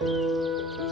Música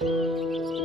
Música